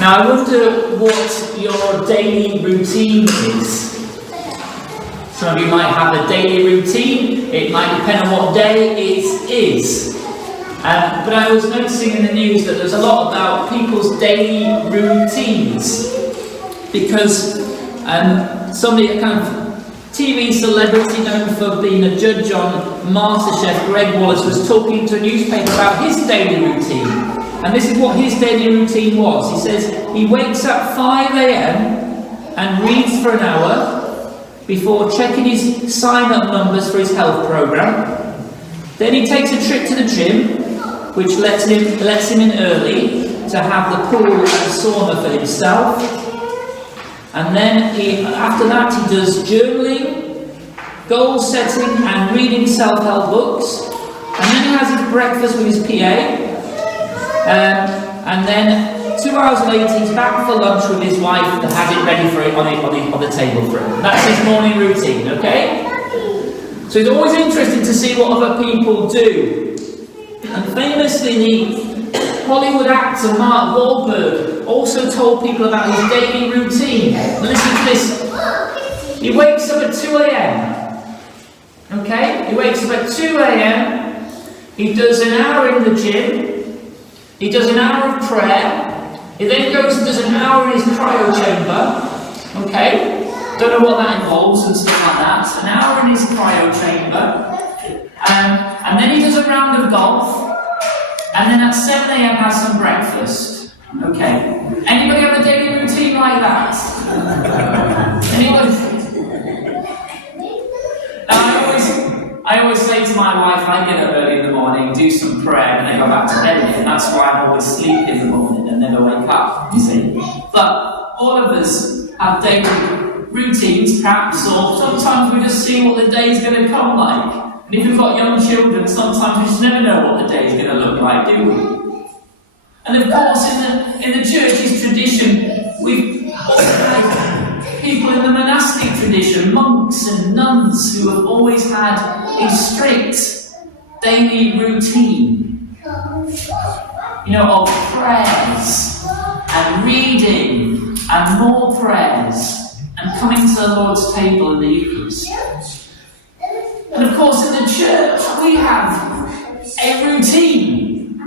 Now I wonder what your daily routine is. Some of you might have a daily routine. It might depend on what day it is. But I was noticing in the news that there's a lot about people's daily routines. Because somebody, a kind of TV celebrity known for being a judge on MasterChef, Greg Wallace, was talking to a newspaper about his daily routine. And this is what his daily routine was. He says he wakes up 5 a.m. and reads for an hour before checking his sign-up numbers for his health programme. Then he takes a trip to the gym, which lets him in early to have the pool and sauna for himself. And then after that he does journaling, goal setting and reading self-help books. And then he has his breakfast with his PA. And then 2 hours later he's back for lunch with his wife to have it ready for him on the table for him. That's his morning routine, okay? So it's always interesting to see what other people do. And famously, the Hollywood actor Mark Wahlberg also told people about his daily routine. Now listen to this. He wakes up at 2 a.m. Okay? He wakes up at 2 a.m. He does an hour in the gym. He does an hour of prayer. He then goes and does an hour in his cryo chamber. Okay? Don't know what that involves and stuff like that. An hour in his cryo chamber. And then he does a round of golf. And then at 7 a.m. has some breakfast. Okay. Anybody have a daily routine like that? Anybody? I always say to my wife, I get up early in the morning, do some prayer, and then go back to bed again. That's why I always sleep in the morning and never wake up, you see. But all of us have daily routines, perhaps, or sometimes we just see what the day's going to come like. And if we've got young children, sometimes we just never know what the day is going to look like, do we? And of course, in the church's tradition, we've also had people in the monastic tradition, monks and nuns, who have always had a strict daily routine, of prayers and reading and more prayers and coming to the Lord's table in the Eucharist. And of course, in the church, we have a routine.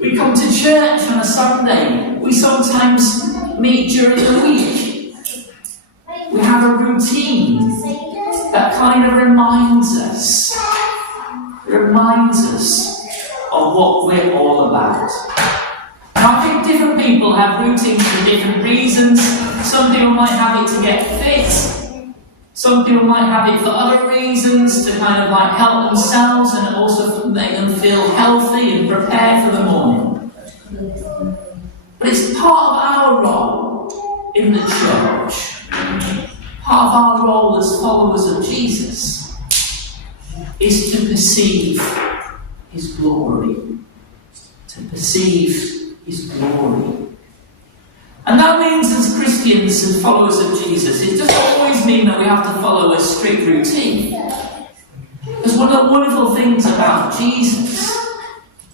We come to church on a Sunday. We sometimes meet during the week. We have a routine that kind of reminds us of what we're all about. And I think different people have routines for different reasons. Some people might have it to get fit. Some people might have it for other reasons, to kind of like help themselves and also make them feel healthy and prepared for the morning. But it's part of our role in the church, part of our role as followers of Jesus, is to perceive his glory. To perceive his glory. And that means as Christians and followers of Jesus, it doesn't always mean that we have to follow a strict routine. Because one of the wonderful things about Jesus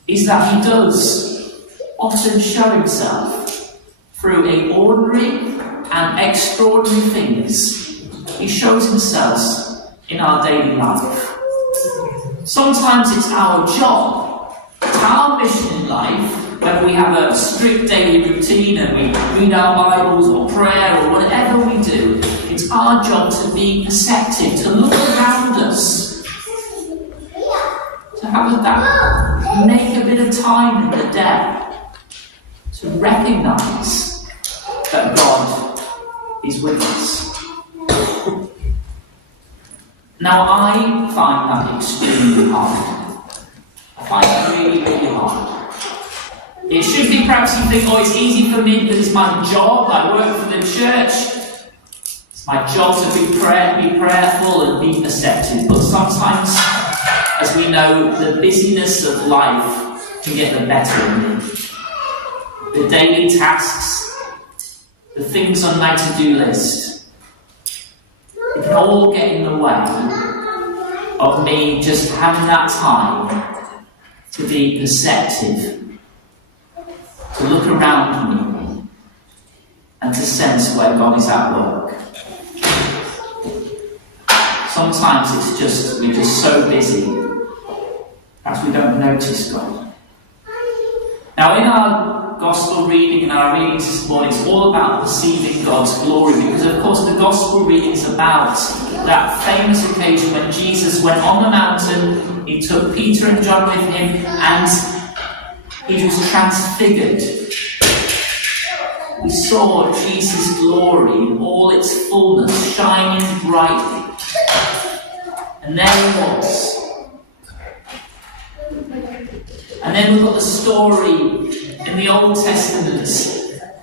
is that he does often show himself through ordinary and extraordinary things. He shows himself in our daily life. Sometimes it's our job, it's our mission in life, whether we have a strict daily routine and we read our Bibles or prayer or whatever we do, it's our job to be perceptive, to look around us, to have that, make a bit of time in the day, to recognise that God is with us. Now I find that extremely hard. I find that really, really hard. It should be perhaps you think, it's easy for me because it's my job, I work for the church. It's my job to be prayerful and be perceptive. But sometimes, as we know, the busyness of life can get the better of me. The daily tasks, the things on my to-do list, it can all get in the way of me just having that time to be perceptive, to look around me and to sense where God is at work. Sometimes we're just so busy, perhaps we don't notice God. Now, in our gospel reading, in our readings this morning, it's all about perceiving God's glory, because of course the gospel reading is about that famous occasion when Jesus went on the mountain. He took Peter and John with him, and he was transfigured. We saw Jesus' glory in all its fullness, shining brightly. And there he was. And then we've got the story in the Old Testament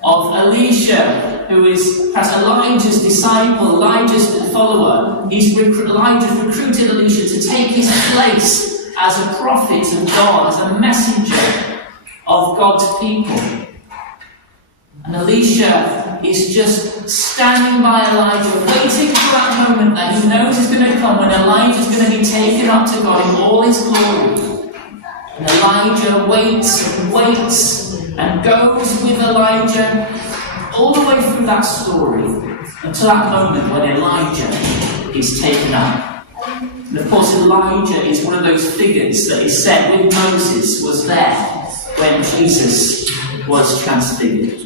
of Elisha, who is perhaps Elijah's disciple, Elijah's follower. Elijah recruited Elisha to take his place as a prophet of God, as a messenger of God's people. And Elisha is just standing by Elijah, waiting for that moment that he knows is going to come, when Elijah is going to be taken up to God in all his glory. And Elijah waits and waits and goes with Elijah all the way through that story until that moment when Elijah is taken up. And of course Elijah is one of those figures that is said with Moses was there when Jesus was transfigured.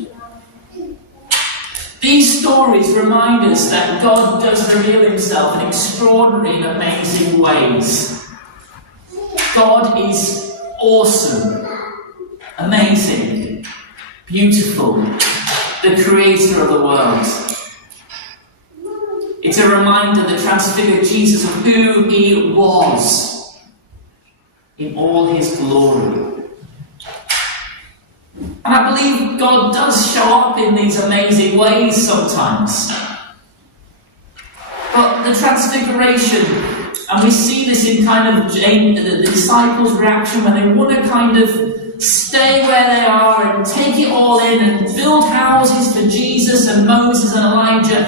These stories remind us that God does reveal himself in extraordinary and amazing ways. God is awesome, amazing, beautiful, the creator of the world. It's a reminder, the transfigured Jesus, of who he was in all his glory. And I believe God does show up in these amazing ways sometimes. But the transfiguration, and we see this in kind of the disciples' reaction when they want to kind of stay where they are and take it all in and build houses for Jesus and Moses and Elijah.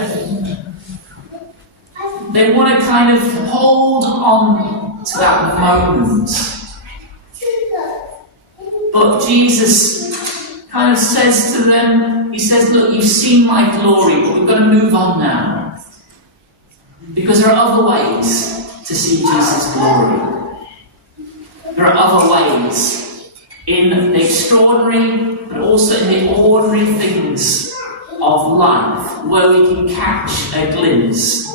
They want to kind of hold on to that moment. But Jesus kind of says to them, he says, look, you've seen my glory, but we've got to move on now. Because there are other ways to see Jesus' glory. There are other ways in the extraordinary, but also in the ordinary things of life, where we can catch a glimpse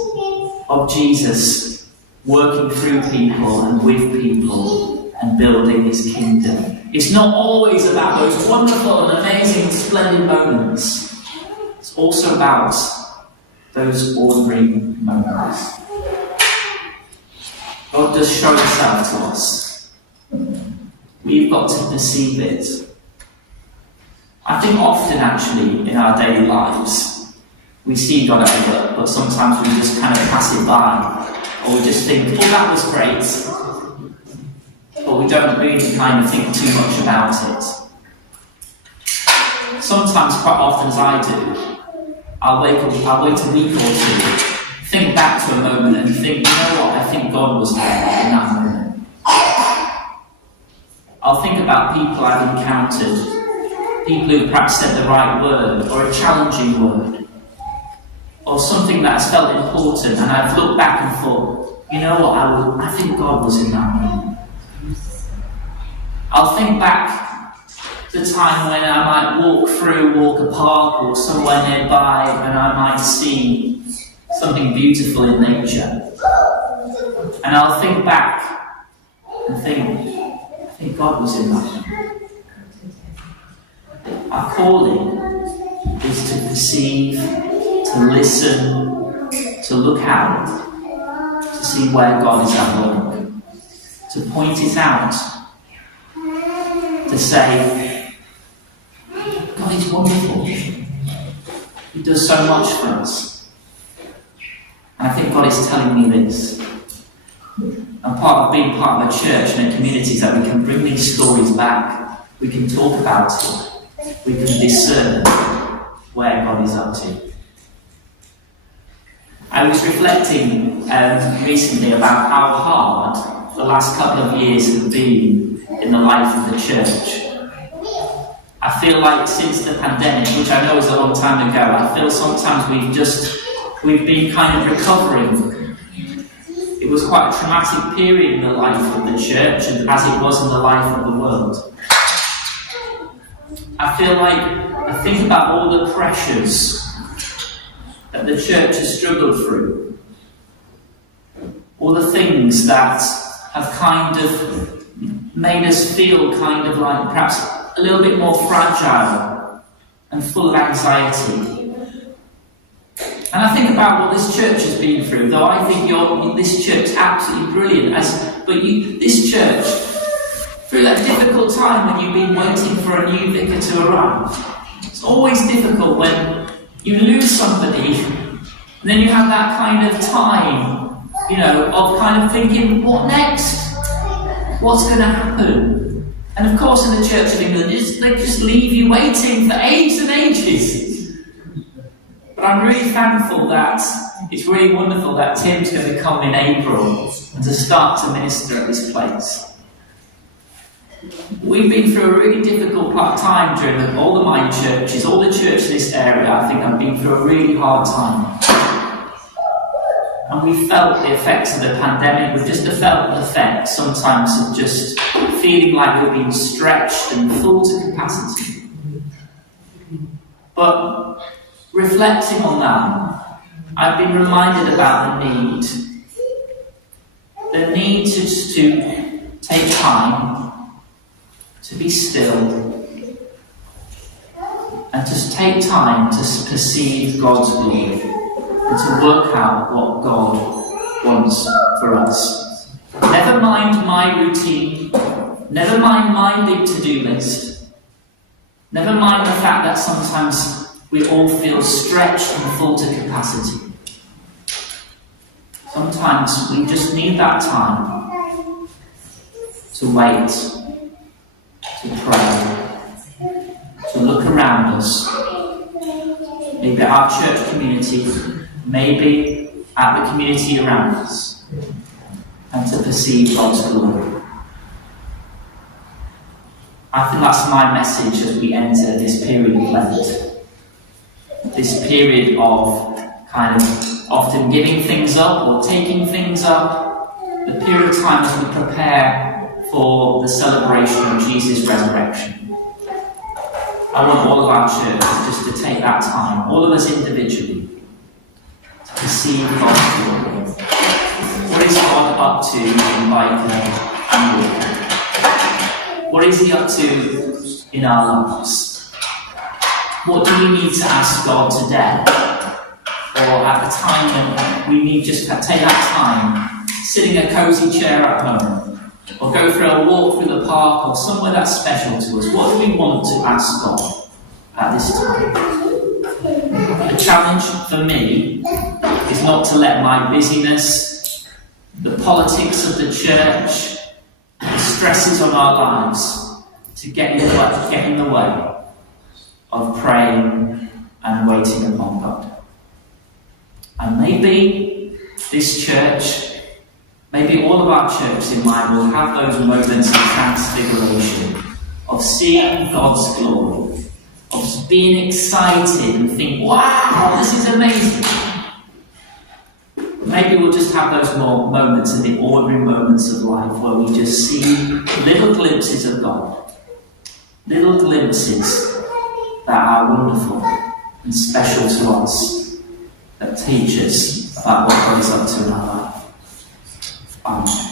of Jesus working through people and with people and building his kingdom. It's not always about those wonderful and amazing, splendid moments. It's also about those ordinary moments. God does show himself to us. We've got to perceive it. I think often, actually, in our daily lives, we see God at work, but sometimes we just kind of pass it by, or we just think, oh, that was great. But we don't really kind of think too much about it. Sometimes, quite often as I do, I'll wait a week or two, think back to a moment and think, you know what, I think God was there in that moment. I'll think about people I've encountered, people who perhaps said the right word, or a challenging word, or something that has felt important, and I've looked back and thought, you know what, I think God was in that moment. I'll think back to the time when I might walk a park or somewhere nearby, and I might see something beautiful in nature. And I'll think back and think God was in that. Our calling is to perceive, to listen, to look out, to see where God is at work, to point it out, to say, God is wonderful. He does so much for us. And I think God is telling me this. And part of being part of a church and a community is that we can bring these stories back. We can talk about it. We can discern where God is up to. I was reflecting recently about how hard the last couple of years have been in the life of the church. I feel like since the pandemic, which I know is a long time ago, I feel sometimes we've been kind of recovering. It was quite a traumatic period in the life of the church, and as it was in the life of the world. I feel like I think about all the pressures that the church has struggled through. All the things that have kind of made us feel kind of like perhaps a little bit more fragile and full of anxiety. And I think about what this church has been through, though I think this church is absolutely brilliant. This church, through that difficult time when you've been waiting for a new vicar to arrive, it's always difficult when you lose somebody, and then you have that kind of time, of kind of thinking, what next? What's going to happen? And of course in the Church of England, they just leave you waiting for ages and ages. But I'm really thankful that it's really wonderful that Tim's going to come in April and to start to minister at this place. We've been through a really difficult time during all of my churches, all the churches in this area. I think I've been through a really hard time. And we felt the effects of the pandemic. We've just felt the effects sometimes of just feeling like we're being stretched and full to capacity. But reflecting on that, I've been reminded about the need to take time to be still and to take time to perceive God's glory and to work out what God wants for us. Never mind my routine, never mind my big to-do list, never mind the fact that sometimes we all feel stretched and full to capacity. Sometimes we just need that time to wait, to pray, to look around us, maybe at our church community, maybe at the community around us, and to perceive God's glory. I think that's my message as we enter this period of Lent. This period of kind of often giving things up or taking things up, the period of time as we prepare for the celebration of Jesus' resurrection. I want all of our churches just to take that time, all of us individually, to perceive God's glory. What is God up to in Byker and Newcastle? What is He up to in our lives? What do we need to ask God today? Or at the time when we need just to take that time, sit in a cosy chair at home, or go for a walk through the park or somewhere that's special to us? What do we want to ask God at this time? The challenge for me is not to let my busyness, the politics of the church, the stresses of our lives to get in the way of praying and waiting upon God. And maybe this church, maybe all of our churches in mind will have those moments of transfiguration, of seeing God's glory, of being excited and think, wow, this is amazing. Maybe we'll just have those more moments in the ordinary moments of life where we just see little glimpses of God, little glimpses that are wonderful and special to us, that teach us about what God is up to in our life. Amen.